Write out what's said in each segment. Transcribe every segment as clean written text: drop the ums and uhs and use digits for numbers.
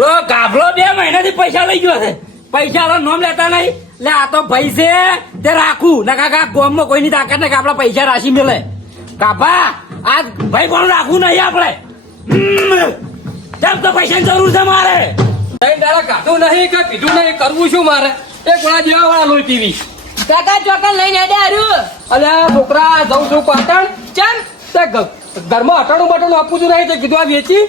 તો ગાભલો 2 મહિનાથી પૈસા લઈ ગયો છે. પૈસા નોમ લેતા નહીં. લે આ તો ભાઈ છે તે રાખું ના કાકા ગોમમાં કોઈની તાકાત નહીં કે આપડા પૈસા રાશી મળે. કાપા આ ભાઈ પણ રાખવું નહીં આપણે. તેમ તો પૈસાની જરૂર છે મારે. તારા કાઢું નહીં કે પીધું નહીં કરવું શું મારે? એક વડા જેવા વાળા લોહી પીવી. કાકા ચોકન લઈને હેડે હારું. અલ્યા છોકરા જઉં છું પાટણ. ચમ તે ઘરમાં અટાણું બટાણું આપવું છું નહીં તે કીધું આ વેચી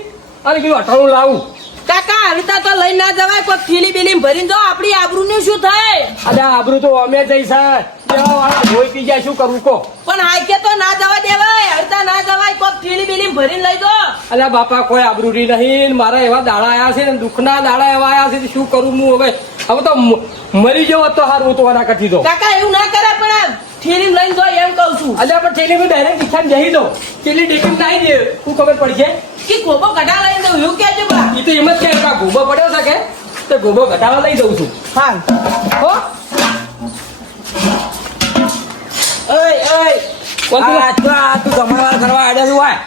અને કીધું અટાણું લાવું. કાકા હરતા તો લઈ ના જવાય. કોઈ થેલી બેલી ભરીને જો આપડી આબરૂ નું શું થાય? અલ્યા આબરૂ તો અમે જઈશ જેવા વાળા લોહી પી જાય શું કરવું કો? પણ હાઈકે તો ના જવા દેવાય. હરતા ના જવાય. કોઈ થેલી બેલી ભરીને લઈ જો. અલ્યા બાપા કોઈ આબરૂ નહીં. મારા એવા દાડા આયા છે ને દુઃખના દાડા એવા આયા છે તો શું કરું હું હવે? હવે તો મરી જવો તો સારું તો આના કઠી દો. કાકા એવું ના કરે પણ થેલી લઈને જો એમ કઉ છું. અલ્યા પણ થેલી ડાયરેક્ટ ઈચ્છા જઈ દો. થેલી ડેકીમ નાઈ દે શું ખબર પડશે? કે ગોબો કઢા લઈને દઉં એવું કેજો બા. એ તો એમ જ કે ગોબો પડ્યો છે કે તો ગોબો ઘટાડવા લઈ જઉં છું. હા હો તું જમણવાર કરવા આડે છું ભાઈ.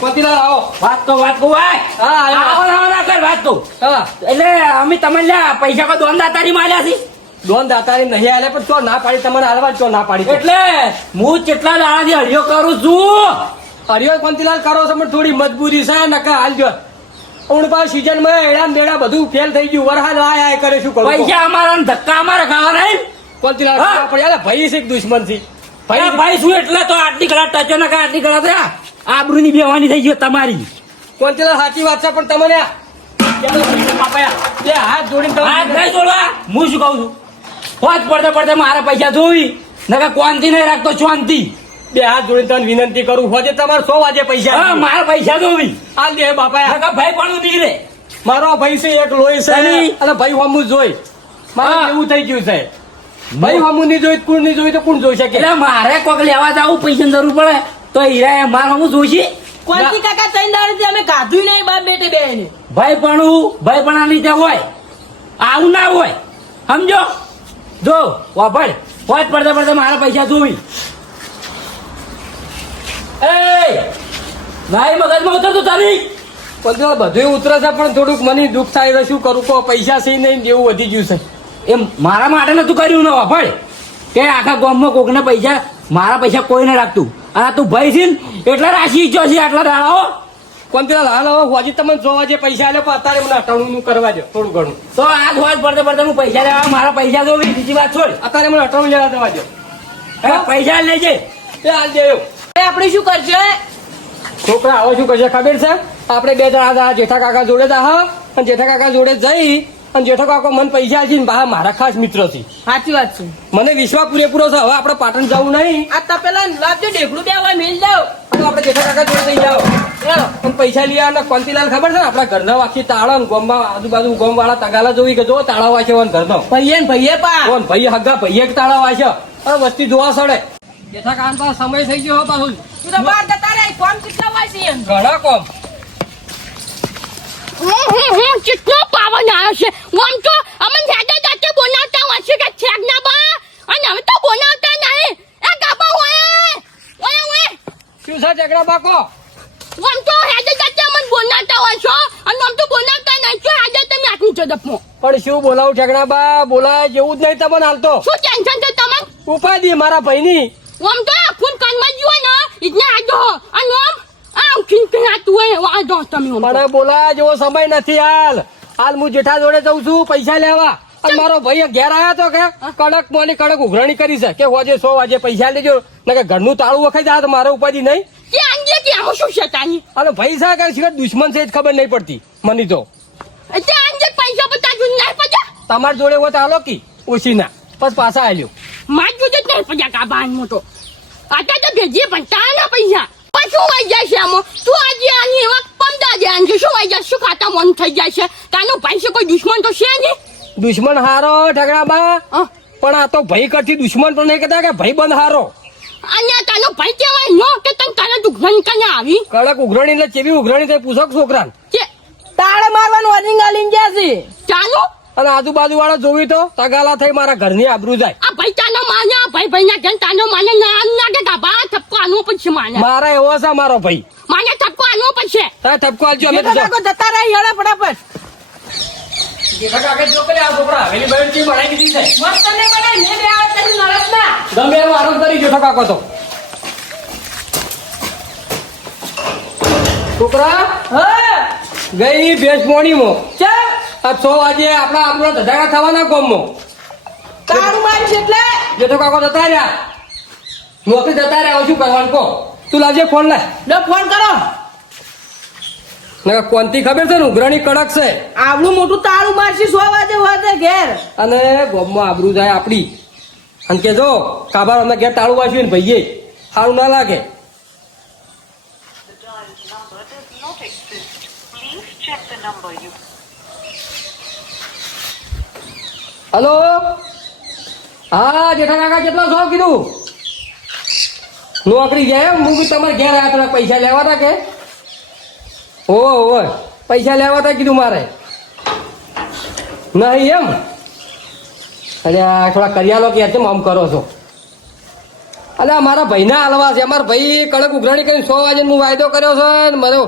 કોતીલાલ આવો. વાત કહું ભાઈ. હા આવ્યો. આવો ના કર વાત કહું. હા એટલે અમે તમને લ્યા પૈસા કોઈ દોન દાતારી માલ્યા છે. દોન દાતારી નહીં આલે પણ તો ના પાડી તમને હાલવા તો ના પાડી. એટલે હું કેટલા દાડાથી હળિયો કરું છું. હરિયો કોંતીલાલ કરો છો પણ થોડી મજબૂરી છે નકા હાલ જો હું પાછું સીઝન માં એડા બેડા બધું ફેલ થઈ ગયું. વરહાદ આય કરે શું કરું? પૈસા અમારા ને ધક્કા અમારે ખાવા નહીં. કોંતીલાલ હા. ખાવા પડે. અલા ભાઈ છે કે દુશ્મન છે? ભાઈ શું એટલે તો આટલી કલા ટચો ના કા આટલી કલા થયા. આબરૂ ની બેવાની થઈ ગયો તમારી. કોંતીલાલ સાચી વાત છે પણ તમને બે હાથ જોડીને હાથ નહીં છોડવા. હું શું કઉ છું હોજ પડતે પડતે મારા પૈસા જોવી નકા કોનથી નહીં રાખતો શાંતિ. બે હાથ જોડીને તને વિનંતી કરું હોજે તમારે 100 વાગે પૈસા હા મારા પૈસા જોવી હાલ દે બાપા. નકા ભાઈ પણ નીકળે. મારો ભાઈ છે એક લોહી છે સની. અને ભાઈ હમું જોઈ મારે હા. એવું થઈ ગયું છે. ભાઈ હમું નહીં જોઈ કોણ નહીં જોઈ તો કોણ જોઈ શકે? એટલે મારે કોક લેવા જવું પૈસા જરૂર પડે તો હીરા મારે હું જોઈશી. કોણથી કાકા ત્રણ દાડેથી અમે ગાધું નહીં બાપ બેટે બેને. ભાઈ પણ આ રીતે હોય આવું ના હોય સમજો. જો વાપર હોજ પડતે પડતે મારા પૈસા જોવી. એ નાઈ મગજમાં ઉતરતું તારી. કોંતીલાલ બધું ઉતરે છે પણ થોડુંક મને દુઃખ થાય છે શું કરું કહો? પૈસા છે નહીં જેવું વધી ગયું છે. એમ મારા માટે નતું કર્યું ને વાપર કે આખા ગામમાં કોકને પૈસા મારા પૈસા કોઈ ન રાખતું. અને તું ભાઈ છે ને એટલે રાશી ઈચ્છો છે આટલા દાડાઓ. કોંતીલાલ હાલ હવે હજી તમને 100 વાગે પૈસા આલે પણ અત્યારે મને અટાણું નું કરવા દો થોડું ઘણું. તો આ હોજ પડતે પડતે હું પૈસા લેવા મારા પૈસા જોવી બીજી વાત છોડ. અત્યારે મને અટાણું લેવા દેવા દો. પૈસા લેજે. એ હાલ દેયો. આપણે શું કરશે? છોકરા આવો શું કરશે ખબર છે? આપણે 2 જણા જેઠા કાકા જોડે જા અને જેઠા કાકા જોડે જઈ અને જેઠો કાકો મને પૈસા આપીને બહાર મારા ખાસ મિત્ર છે. સાચી વાત છે. મને વિશ્વાસ પૂરેપૂરો છે. હવે આપણે પાટણ જવું નહીં. આ તા પેલા લાવજો ઢેકડું બે હોય મેલ જાવ. તો આપણે જેઠા કાકા જોડે જઈ જાઓ અને પૈસા લઈ અને કોંતીલાલ ખબર છે ને આપણા ઘરના આખી તાળા ને ગામમાં આજુબાજુ ગામ વાળા તગાલા જોઈ કે જો તાળા વાંચે ઘરનો ભાઈએ ને ભાઈએ પા. કોણ ભાઈ હગા ભાઈ એક તાળા વાંચે અને વસ્તી જોવા સડે. જેઠા કાકા પાસે સમય થઈ ગયો પાછું તું તો બહાર જતા રહે. કોમ કેટલા હોય છે એમ? ઘણા કોમ. કેટલો પાવન આવ્યો છે. આમ તો અમન જાતે જાતે બોલાવતા હોય છે કે છેક ના બા અને હવે તો બોલાવતા નહીં. એ ગાબા ઓય શું છે ઝઘડા બાકો? આમ તો જાતે જાતે અમન બોલાવતા હોય છો અને આમ તો બોલાવતા નહીં છો. આજે તમે આટલું ઝડપમાં પણ શું બોલાવું ઝઘડા બા? બોલાય જેવું જ નહીં તમને હાલતો. શું ટેન્શન છે તમને? ઉપાધિ મારા ભાઈની. આમ તો ફૂલ કાનમાં જ હોય ને ઇતને આજો અને આમ ખીંચનાતું હોય આજો તમે આમ તો. મને બોલાય જેવો સમય નથી હાલ હું જેઠા જોડે જઉં છું પૈસા લેવા અને મારો ભાઈ ઘેર આવ્યો તો કે કડક મોની કડક ઉઘરાણી કરી છે કે હોજે 100 વાગે પૈસા લેજો ને કે ઘરનું તાળું વખાઈ જાય તો મારો ઉપાધિ નહીં. કે અંગે કે આમ શું છે તાની? અને ભાઈ છે કે સિવાય દુશ્મન છે જ ખબર નહીં પડતી મને તો. એટલે અંગે પૈસા બધા જુન નહીં પજા. તમારી જોડે હોય તો હાલો કી ઓછી ના બસ પાછા આવ્યો. માર જોડે જ નહીં પજા કાબાન મોટો. અત્યારે તો ભેજીએ પણ તાના પૈસા શું વાઈ જાય છે આમાં? તું આજે આની એવા પમદા દે આંજે શું વાઈ જાય? શું ખાતા મન થઈ જાય છે? તાનો ભાઈ છે કોઈ દુશ્મન તો છે નહીં. દુશ્મન હારો ઠગડાબા પણ આ તો ભાઈ કરતી દુશ્મન પણ નહીં કહેતા કે ભાઈ બંધ હારો. અને તાનો ભાઈ કહેવાય નો કે તને તારા દુશ્મન કને આવી કડક ઉઘરાણી એટલે ચેવી ઉઘરાણી થઈ પૂછો છોકરાને. કે તાળે મારવાનું અરિંગ આલીને ગયા છે. ચાલો અને આજુબાજુ વાળા જોવી તો તગાલા થઈ મારા ઘરની આબરૂ જાય. આ ભાઈ તાનો માને ભાઈ ના ઘન તાનો માને ના ના કે બા થપકો આનો પછી માને મારા એવો છે મારો ભાઈ. માને થપકો આનો પછી તારે ઠપકો આલજો અમે જેઠા કાકો જતા રહે હેડા ફટાફટ. જેઠા કાકા જો કરે આ છોકરા હવેલી બહેન થી બનાવી દીધી છે મસ્ત ને બનાય ને બે આવે તને નરસ ના ગમે એવો આરોપ કરી જેઠા કાકો તો છોકરા હા ગઈ ભેંસ મોણીમાં ચાલ આ 6 વાગે આપણા આપણો ધધાકા થવાના ગામમાં તારું મારી એટલે જેઠો કાકો જતા રહ્યા નોકરી જતા રહ્યા હવે શું કરવાનું કહો તું લાવજે ફોન લાય લો ફોન કરો નકર કોનથી ખબર છે ને ઉઘરાણી કડક છે આવડું મોટું તારું મારશી 100 વાગે વાગે ઘેર અને ગામમાં આબરૂ જાય આપડી અને કે જો કાબાર અમે ઘેર તાળું વાંચ્યું ને ભાઈએ સારું ના લાગે હલો હા જેઠા કાકા કેટલો છો કીધું નોકરી ગયા એમ હું બી તમારે ઘેર આવ્યા થોડા પૈસા લેવા હતા કે ઓય પૈસા લેવા હતા કીધું મારે નહીં એમ અરે આ થોડા કરિયાલો કે કેમ આમ કરો છો અલે મારા ભાઈને હાલવા છે અમારા ભાઈ કડક ઉઘરાણી કરીને 100 વાગે હું વાયદો કર્યો છે ને મારો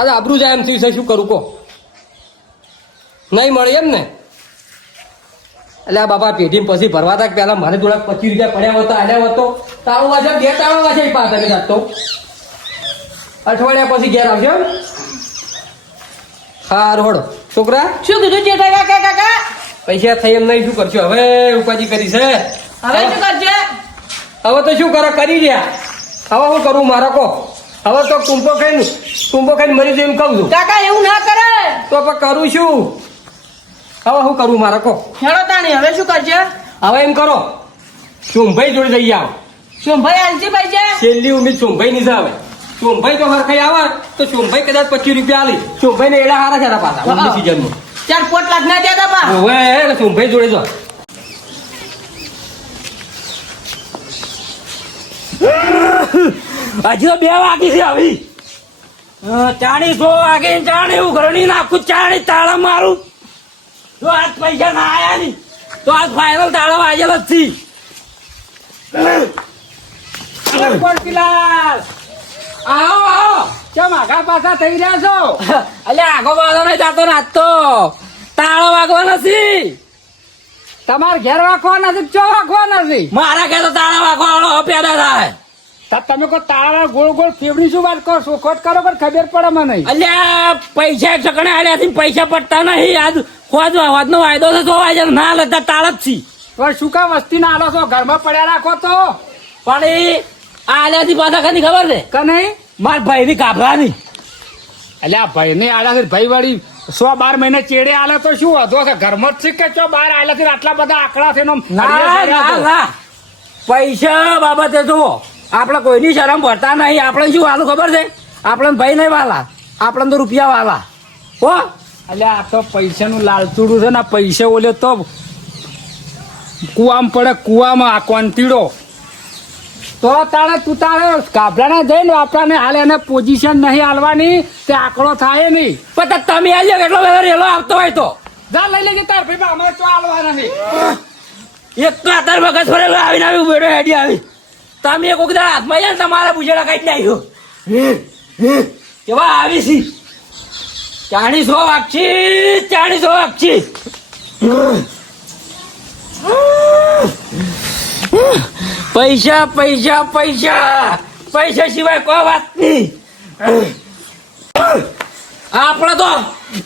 અરે આબરૂ જાય એમ થયું છે શું કરું કહો નહીં મળે એમ ને એટલે આ બાપા પેઢી પછી ભરવા હતા પેલા મારે થોડાક 25 રૂપિયા પડ્યા હતા આલ્યા હતો તાળું વાંચે 2 તાળું વાંચે પાસ તમે જાતો અઠવાડિયા પછી ઘેર આવજો હા રોડો છોકરા શું કીધું જેઠા કાકા કાકા પૈસા થઈ એમ નહીં શું કરશો હવે ઉપાજી કરી છે હવે શું કરજે હવે તો શું કરો કરી રહ્યા હવે હું કરું મારા કો હવે તો ટૂંપો ખાઈને મરી જઈને કહું છું કાકા એવું ના કરે તો પણ કરું છું હવે હું કરું મારા કો હેડો તાણી હવે શું કરજે હવે એમ કરો સોમભાઈ જોડે જઈ આવો શું ભાઈ આલજી ભાઈ છે છેલ્લી ઉમ્મીદ સોમભાઈ ની જ આવે સોમભાઈ તો હરખાઈ આવે તો સોમભાઈ કદાચ 25 રૂપિયા આલી સોમભાઈ ને એડા હારા છે પાછા ઉમની સીઝનમાં 4-5 લાખ ના દેતા બા હવે સોમભાઈ જોડે જો હજી તો 2 વાગી છે આવી ચાણી 100 વાગે ચાણી ઉઘરણી નાખું ચાણી તાળા મારું જો આજ પૈસા ના આયા ની તો આજ ફાઇનલ તાળા વાગેલો જ છી કોણકીલાલ આવો આવો કેમ આગા પાછા થઈ રહ્યા છો અલ્યા આગો બાધો નહીં જાતો ને આજ તો તાળો વાગવા નથી તમારે ઘેર વાંખવા નથી ચો વાંખવા નથી મારા ઘેર તો તાળા વાગવા વાળો પેદા થાય તમે કોઈ તાળા ગોળ ગોળ ફેવડી શું વાત કરો શોખોટ કરો પણ ખબર પડે મને અલ્યા પૈસા એક ચકણે આલ્યા થી પૈસા પડતા નહીં આજ ખોજ નો વાયદો છે 100 વાગે ના લેતા તાળા જ છી પણ શું કામ વસ્તી ના આલો છો ઘરમાં પડ્યા રાખો તો પણ એ આલ્યા થી પાછા ખાની ખબર છે કે નહીં માર ભાઈ ની કાપરાની એટલે આ ભાઈ ને આલ્યા છે ભાઈ વાળી 100-12 મહિને ચેડે આલે તો શું વાંધો છે ઘરમાં જ છે કે ચો બહાર આલ્યા છે આટલા બધા આંકડા છે ના પૈસા બાબતે જુઓ આપણે કોઈની શરમ ભરતા નહીં આપણે શું વાલું ખબર છે આપણે ભાઈ નહીં વાલા આપણે તો રૂપિયા વાલા હો એટલે આ તો પૈસાનું લાલચુડું છે ને પૈસે ઓલે તો કુવામાં પડે કુવામાં આ કોંતીડો તો તાણે તું તારે ગાભરાને જઈને આપણાને હાલે એને પોઝિશન નહીં હાલવાની તે આંકડો થાય નહીં પણ તમે આલ્યો કેટલો બધો રેલો આવતો હોય તો જા લઈ લેજે તાર ભાઈ અમારે તો હાલવા નથી એક તો આધાર મગજ ફરેલો આવીને આવી ઉભેડો હેડી આવી તમે એક વખત હાથમાં જાય ને તમારા પૂછેડા કાઢી નાખ્યો કેવા આવી છી 400 વાગછી 400 વાગછી પૈસા પૈસા પૈસા પૈસા સિવાય કોઈ વાત નહીં આપણે તો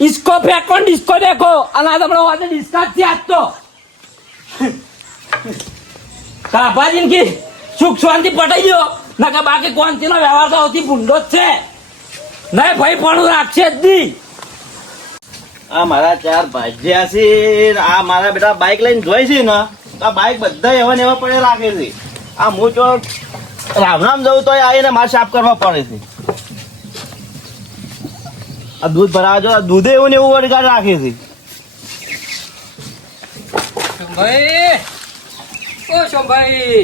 ઇસકો ફેંકો ને ડિસ્કો દેખો અને આ તમને વાતે ડિસ્કાર્ડ થી આજ તો કાભાજી કે સુખ શાંતિ પટાઈ ગયો ના બાકી કોણથી નો વ્યવહાર તો સૌથી ભૂંડો જ છે નહીં ભાઈ પણ રાખશે જ નહીં આ મારા 4 ભાજ્યા છે આ મારા બેટા બાઇક લઈને જોઈ છે ને આ બાઇક બધા એવા ને એવા પડે રાખે છે આ હું જો રામ રામ જવું તો આવીને મારે સાફ કરવા પડે છે આ દૂધ ભરાવા જો આ દૂધે એવું ને એવું વળગાડ રાખે છે ભાઈ ઓ શોભાઈ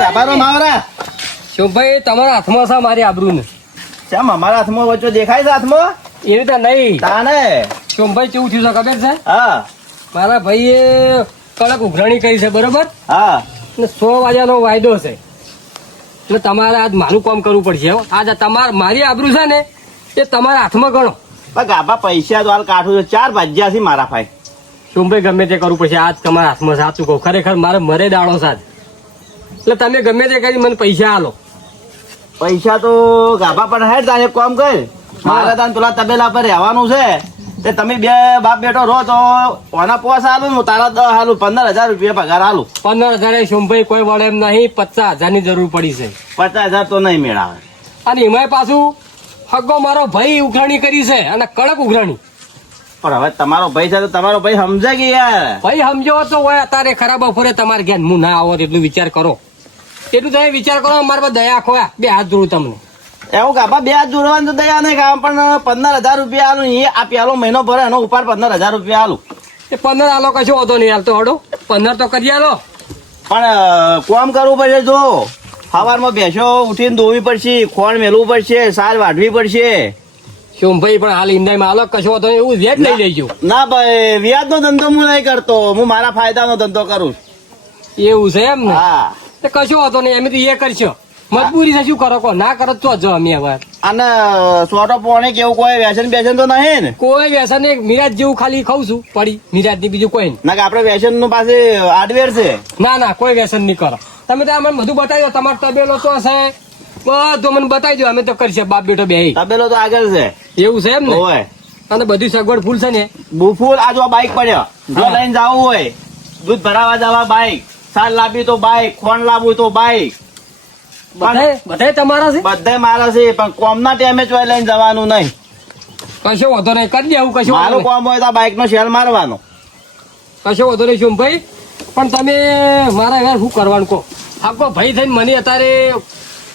ગાભાનો માવરા શોભાઈ તમારા હાથમાં છે મારી આબરૂ ને કેમ અમારા હાથમાં વચ્ચે દેખાય છે હાથમાં એ રીતે નહીં તાને શોભાઈ કેવું થયું છે ખબર છે હા મારા ભાઈએ કડક ઉઘરાણી કરી છે બરોબર હા ને 100 વાગ્યાનો વાયદો છે એટલે તમારે આજ મારું કામ કરવું પડશે હો. આજ મારી આબરૂ છે ને એ તમારા હાથમાં ગણો પણ ગાભા પૈસા તો હાલ કાઠું છે 4 ભાજ્યા છે મારા ભાઈ. સોમભાઈ ગમે તે કરવું પછી આજ તમારા હાથમાં સાચું કહું ખરેખર મારે મરે દાડો સાથ એટલે તમે ગમે તે કરી મને પૈસા આલો. પૈસા તો ગાભા પણ હેડ તારે એક કામ કર, મારે તાન પેલા તબેલા પર રહેવાનું છે તે તમે બે બાપ બેટો રહો તો ઓના પોસ આલું હું તારા 10 આલું 15,000 રૂપિયા પગાર આલું. 15,000 સોમભાઈ કોઈ વળે એમ નહીં, 50,000 ની જરૂર પડી છે. 50,000 તો નહીં મેળાવે. અને એમાંય પાછું હગો મારો ભાઈ ઉઘરાણી કરી છે અને કડક ઉઘરાણી. પણ હવે તમારો ભાઈ છે તો તમારો ભાઈ સમજે કે યાર. ભાઈ સમજો તો હોય અત્યારે ખરાબ બપોરે તમારે ઘેર હું ના આવો એટલું વિચાર કરો, એટલું તમે વિચાર કરો. મારા પર દયા ખોયા 2 હાથ જોડું તમને. એવું ગાભા 2 હાથ જોડવાનું તો દયા નહીં કામ, પણ 15,000 રૂપિયા આલું. એ આ પહેલો મહિનો ભરે એનો ઉપર 15,000 રૂપિયા આલું. એ 15 આલો કશો વાંધો નહીં, હાલ તો હડો 15 તો કરી આલો. પણ કામ કરવું પડશે. જો સવારમાં ભેંસો ઉઠીને દોવી પડશે, ખોણ મેલવું પડશે, સાર વાઢવી પડશે. સોમભાઈ પણ હાલ ઇન્ડાઈમાં આલો કશો વાંધો નહીં, એવું વેટ લઈ લેજો. ના ભાઈ, વ્યાજનો ધંધો હું નહીં કરતો, હું મારા ફાયદાનો ધંધો કરું છું. એવું છે એમ ને? હા. તો કશો વાંધો નહીં, અમે તો એ કરશો. મજબૂરી છે, શું કરો કો, ના કરો તો જો અમે હવે. અને સોટો પોણે કેવું કોઈ વ્યસન બેસન તો નહીં ને? કોઈ વ્યસન નહીં, મિરાજ જેવું ખાલી ખાઉં છું પડી મિરાજ ની, બીજું કોઈ નહીં. ના કે આપડે વ્યસન નું પાસે હાર્ડવેર છે. ના ના કોઈ વ્યસન નહીં કરો. તમે તો અમને બધું બતાવી દો, તમારો તબેલો તો હશે બધું મને બતાવી દો, અમે તો કરશે બાપ બેટો બે. તબેલો તો આગળ છે. એવું છે એમ ને? હોય. અને બધી સગવડ ફૂલ છે ને? બુફુલ આ જો બાઈક પડ્યો, જો હા. લઈને જવું હોય, દૂધ ભરાવા જવા બાઈક, સાર લાવવી તો બાઈક, ખોણ લાવવું તો બાઈક. બધાય તમારા છે? બધા મારા છે, પણ કોમના ટાઈમે ચોય લઈને જવાનું નહીં. કશો વાંધો નહીં, કરી દેવું કશો વાંધો મારું નહીં. કોમ હોય તો બાઈક નો શેલ મારવાનો. કશો વાંધો નહીં સોમભાઈ, પણ તમે મારા યાર શું કરવાનું કહો. આપકો ભાઈ થઈને મને અત્યારે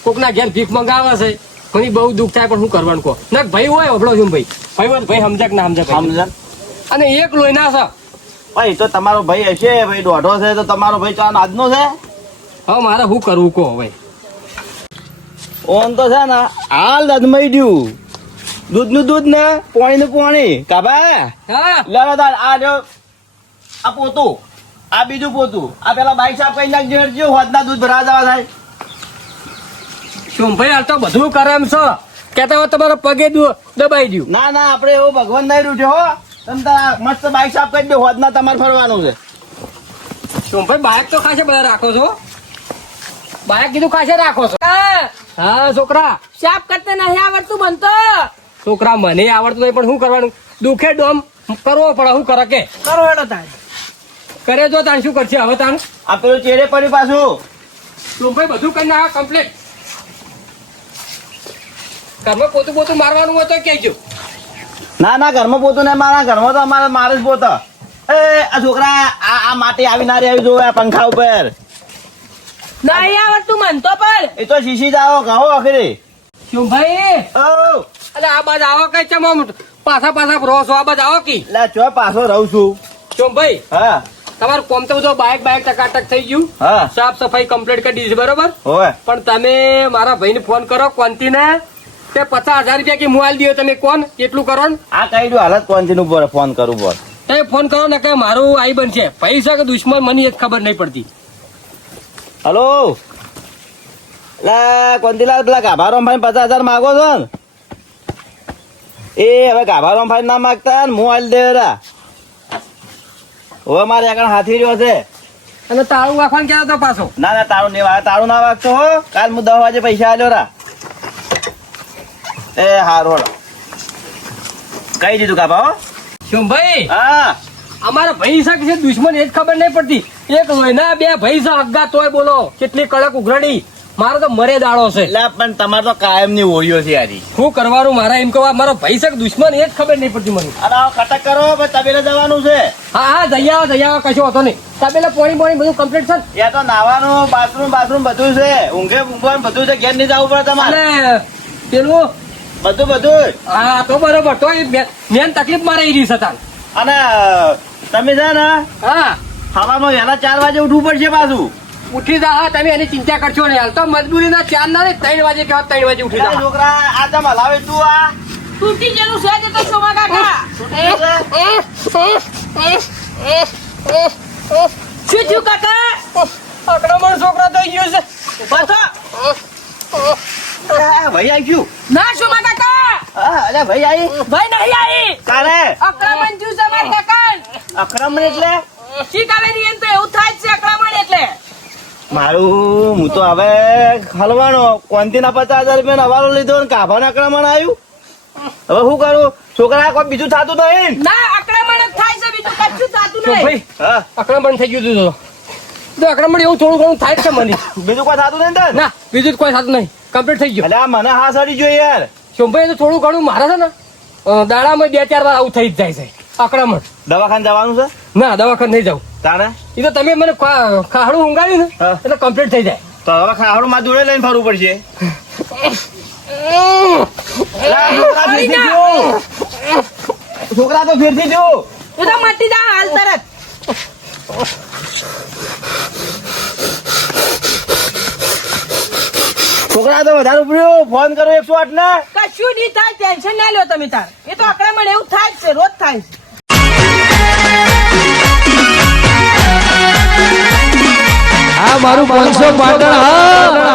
કોકના ઘેર ભીખ મંગાવે છે, મને બહુ દુઃખ થાય, પણ શું કરવાનું કહો. ના ભાઈ હોય ઓભળો સોમભાઈ, ભાઈ હોય તો ભાઈ સમજાક ના સમજાક. સમજણ? અને એક લોહીના છે. ભાઈ તો તમારો ભાઈ હશે, ભાઈ દોઢો છે તો તમારો ભાઈ ચાર આજનો છે. હવે મારે શું કરવું કહો ભાઈ. ઓન તો છે ને હાલ દધમઈ દ્યું, દૂધ નું દૂધ ને પાણી નું પાણી. કાબા હા લડાદાર આ લ્યો, આ પોતું, આ બીજું પોતું, આ પેલા બાઈક સાફ કરી નાખજો. હેડજો, હોદના દૂધ ભરાવા જવા થાય. સોમભાઈ હાલ તો બધું કરે એમ છો, કેતા હોય તમારા પગે દબાઈ દઉં. ના ના, આપડે એવું ભગવાન નહીં રૂઠ્યો હો. તમે તાર મસ્ત બાઈક સાફ કરી દો, હોદના તમારે ફરવાનું છે. સોમભાઈ બાઇક તો ખાસે બધા રાખો છો, બાઇક કીધું ખાસે રાખો છો. હા છોકરા, સાફ કરતા નહીં આવડતું બનતો. છોકરા મને આવડતું નહીં, પણ શું કરવાનું, દુખે ડોમ કરવો પડે. શું કરે કે કરો હેડો તારે. કરે જો તાણ શું કરશે હવે તાણ. આ પેલું ચેડે પડ્યું પાછું. સોમભાઈ બધું કરી નાખો કમ્પ્લીટ. ઘરમાં પોતું પોતું મારવાનું હોય તો કહેજો. ના ના, ઘરમાં પોતું નહીં મારા, ઘરમાં તો અમારે મારે જ પોતા. એ આ છોકરા આ માટી આવી ના આવી જોવે આ પંખા ઉપર. નહીં આવડતું મનતો પણ. એ તો શીશી જ આવો કહો આખરી. સોમભાઈ ઓ અરે આ બાજુ આવો કઈ ચમ આમ પાછા પાછા રહો છો, આ બાજુ આવો કી. લે ચો પાછો રહું છું. સોમભાઈ હા તમારું કોમ તો બધું બાઇક ટકાટક થઈ ગયું, હા સાફ સફાઈ કમ્પ્લીટ કરી દીધી બરોબર. હોય. પણ તમે મારા ભાઈને ફોન કરો કોનથી ને તે 50,000 રૂપિયા કે મોબાઈલ દો તમે કોણ એટલું કરો ને. આ કઈ દઉં હાલત કોણ ઉપર ફોન કરું બોલ. એ ફોન કરો ને કે મારું આઈ બનશે પૈસા કે દુશ્મન મને જ ખબર નહીં પડતી. હલો લે કોંતીલાલ, પેલા ગાભારામ ભાઈ 50,000 માગો છો ને? એ હવે ગાભારામ ભાઈ ના માગતા ને હું હાલ દે. હવે મારે આગળ હાથી રહ્યો છે. અને તાળું વાખવાનું ક્યાં હતો પાછો? ના ના, તારું નહીં વાગે, તારું ના વાગતો હો. કાલ હું 10 વાગે પૈસા આલ્યો રા. એ હારું કહી દીધું ગાભા હો. સોમભાઈ હા અમારા ભાઈ છે કે દુશ્મન એ જ ખબર નહીં પડતી. એક લોહીના બે ભાઈ છે હગ્ગા તોય બોલો કેટલી કડક ઉઘરાણી. મારો તો મરે દાડો છે. એટલે પણ તમારે તો કાયમ ની ઓળીઓ છે યારી. શું કરવાનું મારા એમ કહેવા, મારો ભાઈ છે કે દુશ્મન એ જ ખબર નહીં પડતી મને. અરે આવો કટક કરો, પછી તબેલે જવાનું છે. હા હા જઈ આવો કશો હતો નહીં. તબેલા પોણી બધું કમ્પ્લીટ છે ને? ત્યાં તો નાવાનું બાથરૂમ બધું છે, ઊંઘે ઊંઘવાનું બધું છે. ઘેર નહીં જવું પડે તમારે. અને પેલું બધું હા તો બરોબર, તો મેન તકલીફ મારે એ રહી છે તાન. અને તમે છે ને હા સવારમાં વહેલા 4 વાગે ઉઠવું પડશે પાછું. ઉઠી જા. હા તમે એની ચિંતા કરશો નહીં, હાલ તો મજબૂરી ના 4 ના 3 વાગે કહેવા 3 વાગે ઉઠી અરે જા. છોકરા આ તમે હલાવે તું આ તૂટી જેનું છે તે તો સોમા કાકા. શું થયું કાકા? આક્રમણ છોકરા થઈ ગયો છે. ઉભા થો. ભાઈ આવી ગયું. ના સોમા કાકા. હા, અરે અરે ભાઈ આઈ ભાઈ નહીં આવી તારે અકળામણ જ્યું છે મારા કાકાને. અકરામણ એટલે ઠીક આવે નહીં એમ તો એવું થાય જ છે અકળામણ એટલે. મારું હું તો હવે હલવાનો કોંતીના 50,000 રૂપિયા હવાલો લીધો ને કાભાને અકરામણ આવ્યું. હવે શું કરું? છોકરા કોઈ બીજું થતું નહીં. ના અકળામણ જ થાય છે બીજું કશું થતું તો નહીં. ભાઈ હા, આક્રમણ થઈ ગયું હતું તો આક્રમણ એવું થોડું ઘણું થાય જ છે મને. બીજું કોઈ થતું નહીં તને? ના બીજું જ કોઈ થતું નહીં, કમ્પ્લીટ થઈ ગયું. એટલે આ મને હા સડી જોઈએ યાર. શોભાઈ તો થોડું ઘણું મારે છે ને દાડામાં 2-4 વાર આવું થઈ જ જાય છે આક્રમણ. દવાખાને જવાનું છે ના દવાખાને નહીં જાઉં. તારે એ તો તમે મને ખાડું ઊંઘાવ્યું ને હા. એટલે કમ્પ્લીટ થઈ જાય. તો હવે ખાવડું માં જોડે લઈને ફરવું પડશે. અલા, છોકરા ફેરથી જો. છોકરા તો ફેરથી જો. એ તો મટી જા હાલ તરત. છોકરા તો વધારે ઉપડ્યો. ફોન કરો 108 ને. કશું નહીં થાય, ટેન્શન ના લ્યો તમે તાર. એ તો અકળામણ એવું થાય જ છે, રોજ થાય છે. આ મારું 500 પાટણ હા